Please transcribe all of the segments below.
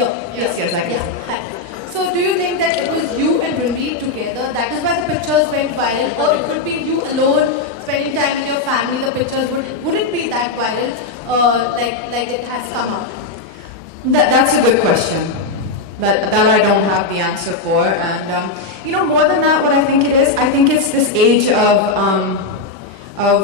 Yes, I can. Yeah. Hi. So do you think that it was you and Ranveer together, that is why the pictures went viral, or it could be you alone spending time with your family, the pictures wouldn't be that viral, like it has come out? That's a good question. That I don't have the answer for. And more than that, what I think it is, I think it's this age of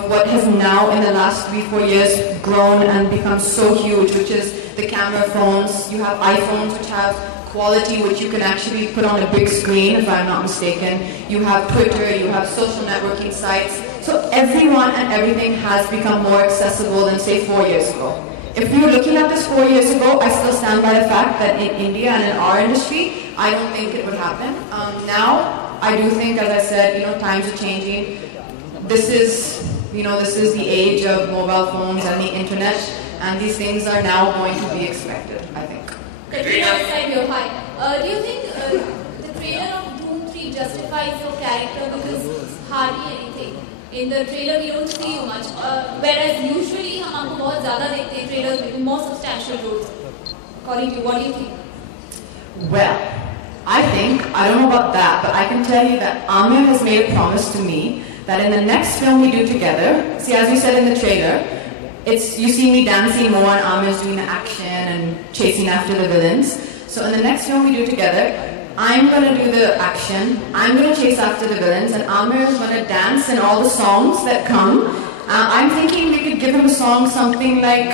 what has now in the last 3-4 years grown and become so huge, which is the camera phones. You have iPhones which have quality which you can actually put on a big screen, if I'm not mistaken. You have Twitter, you have social networking sites. So everyone and everything has become more accessible than, say, 4 years ago. If we were looking at this 4 years ago, I still stand by the fact that in India and in our industry, I don't think it would happen. Now, I do think, as I said, times are changing. This is the age of mobile phones and the internet, and these things are now going to be expected, I think. Katrina, hi. Do you think the trailer of Doom 3 justifies your character, because it's hardly anything? In the trailer we don't see you much, whereas usually हम आपको बहुत ज़्यादा देखते हैं trailers with more substantial roles. According to you, what do you think? Well, I don't know about that, but I can tell you that Amir has made a promise to me that in the next film we do together, see, as you said in the trailer, you see me dancing more and Amir's doing the action and chasing after the villains. So in the next film we do together, I'm going to do the action, I'm going to chase after the villains, and Amir is going to dance in all the songs that come. I'm thinking we could give him a song, something like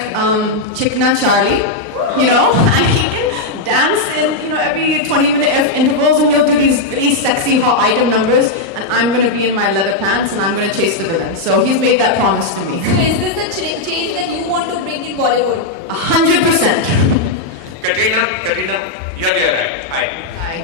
Chikna Charlie, and he can dance in, every 20-minute intervals, and he'll do these really sexy hot item numbers, and I'm going to be in my leather pants, and I'm going to chase the villains. So he's made that promise to me. So is this a change that you want to bring in Bollywood? 100%. Katrina, you're right. Hi. Hi.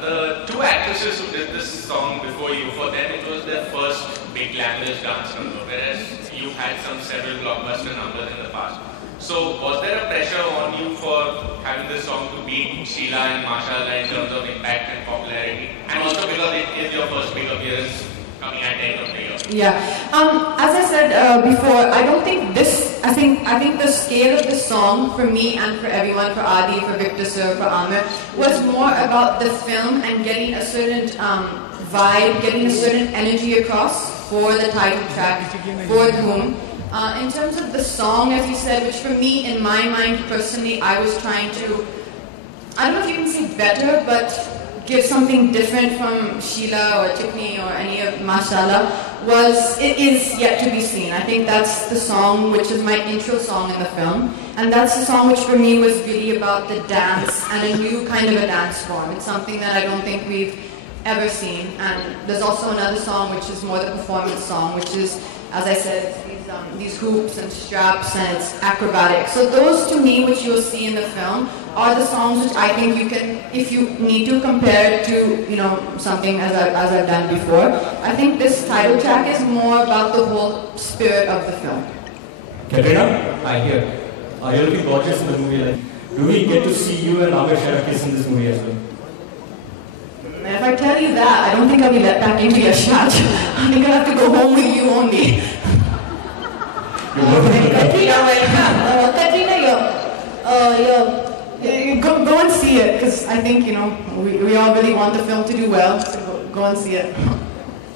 The two actresses who did this song before you, for them it was their first big glamorous dance number, whereas you had several blockbuster numbers in the past. So was there a pressure on you for having this song to beat Sheila and Mashallah in terms of impact and popularity? And also because it is your first big appearance coming at the end of the year. Yeah. As I said before, I don't think this, I think the scale of the song for me and for everyone, for Adi, for Victor Sir, for Amir, was more about the film and getting a certain vibe, getting a certain energy across for the title track, for Dhoom. In terms of the song, as you said, which for me, in my mind personally, I was trying to, I don't know if you can say better, but give something different from Sheila or Chikni or any of Mashallah, it is yet to be seen. I think that's the song which is my intro song in the film, and that's the song which for me was really about the dance and a new kind of a dance form. It's something that I don't think we've ever seen. And there's also another song which is more the performance song, which is, as I said, these hoops and straps, and it's acrobatic. So those to me, which you'll see in the film, are the songs which I think you can, if you need to compare it to, something as I've done before. I think this title track is more about the whole spirit of the film. Katrina, hi here. You're looking gorgeous in the movie. Do we get to see you and Amir share a kiss in this movie as well? And if I tell you that, I don't think I'll be let back into your shot. I think I'll have to go home with you only. Katrina, welcome. Katrina, go and see it, because I think, we all really want the film to do well, so go and see it.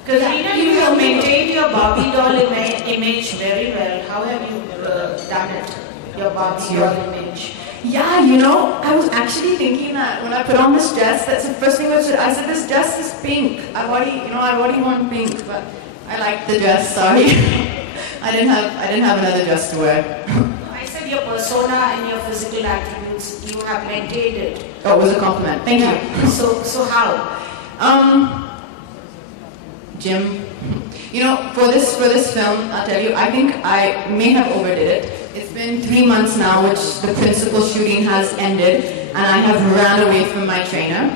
Katrina, you have maintained your Barbie doll image very well. How have you done it, your Barbie doll image? Yeah, I was actually thinking that when I put on this dress, that's the first thing I said, this dress is pink. I've already worn pink, but I like the dress, sorry. I didn't have another dress to wear. I said your persona and your physical attributes, you have maintained it. Oh, it was a compliment. Thank you. So how? Jim, for this film, I'll tell you, I think I may have overdid it. It's been 3 months now, which the principal shooting has ended, and I have ran away from my trainer.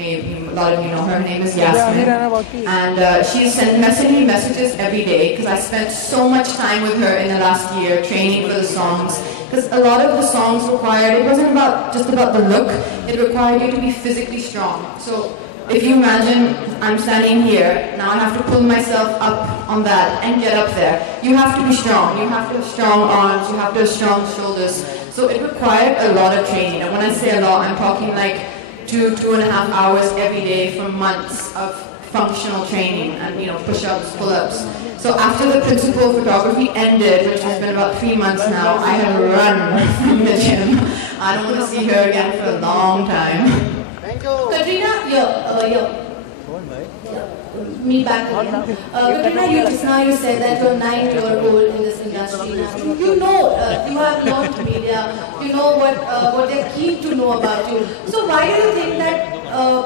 A lot of you know her name is Yasmin, and she's sending me messages every day, because I spent so much time with her in the last year training for the songs, because a lot of the songs required, it wasn't just about the look, it required you to be physically strong. So if you imagine I'm standing here, now I have to pull myself up on that and get up there. You have to be strong, you have to have strong arms, you have to have strong shoulders. So it required a lot of training. And when I say a lot, I'm talking like 2.5 hours every day for months of functional training and, you know, push-ups, pull-ups. So after the principal photography ended, which has been about 3 months now, I have run from the gym. I don't want to see her again for a long time. Katrina, me back again. Katrina, just now you said that you're 9-year-old in this industry now. You know, you have learned media. You know what they're keen to know about you. So why do you think that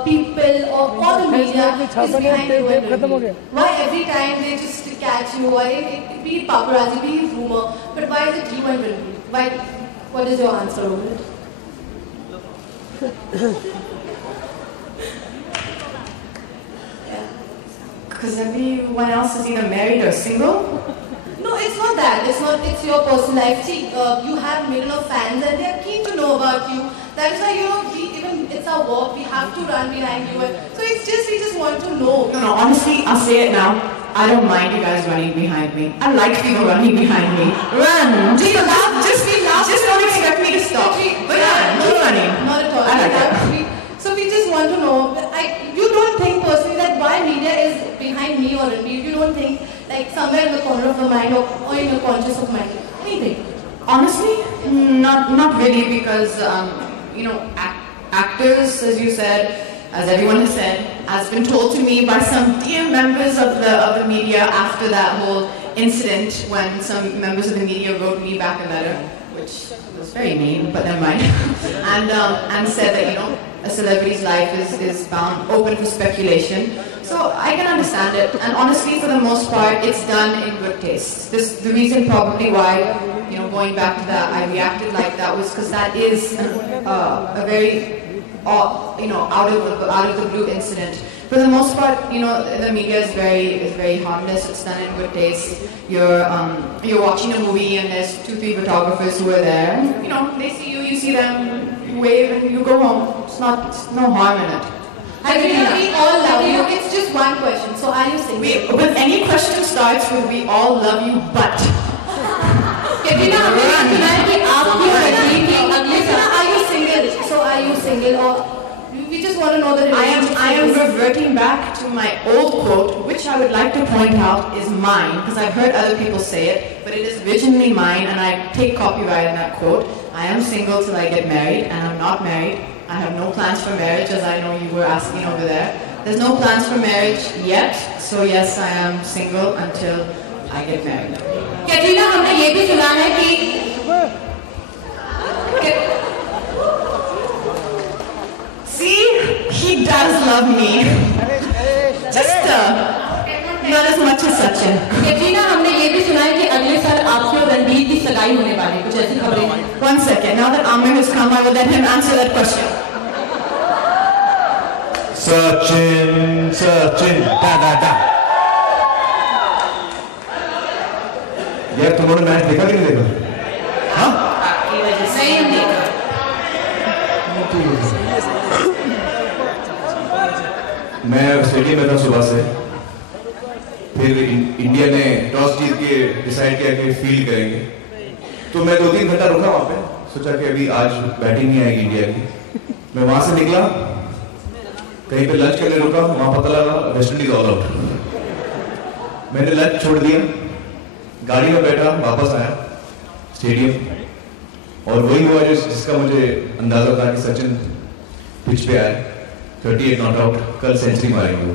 people or the media is behind you and reveal? Why every time they just catch you, or it be paparazzi, be rumor, but why is it you and reveal? Why? What is your answer over it? Because everyone else is either married or single? No, it's not that. It's your personal life. See, you have millions of fans and they are keen to know about you. That is why, you know, even it's our work, we have to run behind you. So it's just, we just want to know. No, honestly, I'll say it now. I don't mind you guys running behind me. I like people running behind me. Run! Just don't expect me to stop. But yeah, keep running. Not at all. I like it. So we just want to know, you don't think personally that why media is behind me or Ranveer? You don't think like somewhere in the corner of the mind or in your conscious of mind? Anything? Honestly, not really, because you know, actors, as you said, as everyone has said, has been told to me by some dear members of the media after that whole incident when some members of the media wrote me back a letter, which was very mean, but never mind, and said that, you know, a celebrity's life is bound open for speculation. So I can understand it, and honestly, for the most part, it's done in good taste. The reason probably why, you know, going back to that, I reacted like that was because that is a very, you know, out of the blue incident. For the most part, you know, the media is very harmless. It's done in good taste. You're watching a movie and there's 2-3 photographers who are there. And, you know, they see you, you see them, you wave, and you go home. It's no harm in it. Katrina, we all love you. It's just one question. So are you single? With any question starts with "we all love you," but. Katrina, are you single? So are you single, or we just want to know that I am reverting back to my old quote, which I would like to point out is mine, because I've heard other people say it, but it is originally mine, and I take copyright in that quote. I am single till I get married, and I'm not married. I have no plans for marriage, as I know you were asking over there. There's no plans for marriage yet, so yes, I am single until I get married. Katrina, हमने ये भी सुना है कि See, he does love me. Just not as much as Sachin. Katrina, हमने ये भी सुना है कि अगले साल आपसे और रणबीर की सगाई होने वाली है, कुछ ऐसी खबरें हैं? 1 second. Now that Amir has come, I will let him answer that question. Sachin, da. यार तुमने मैच देखा कि नहीं देखा? हाँ? आपकी वजह से ही हम देखा। मैं स्टेडियम में था सुबह से, फिर इंडिया ने टॉस जीत के डिसाइड किया कि फील्ड करेंगे, तो मैं 2-3 घंटा रुका वहाँ पे, सोचा कि अभी आज बैटिंग नहीं आएगी इंडिया की। मैं वहाँ से निकला, कहीं पे लंच करने रुका, वहाँ पता लगा वेस्ट इंडीज ऑल आउट। मैंने लंच छोड़ दिया, गाड़ी में बैठा, वापस आया स्टेडियम, और वही हुआ जिसका मुझे अंदाजा था कि सचिन पिच पे आए, 38 नॉट आउट, कल सेंचुरी मारेंगे वो।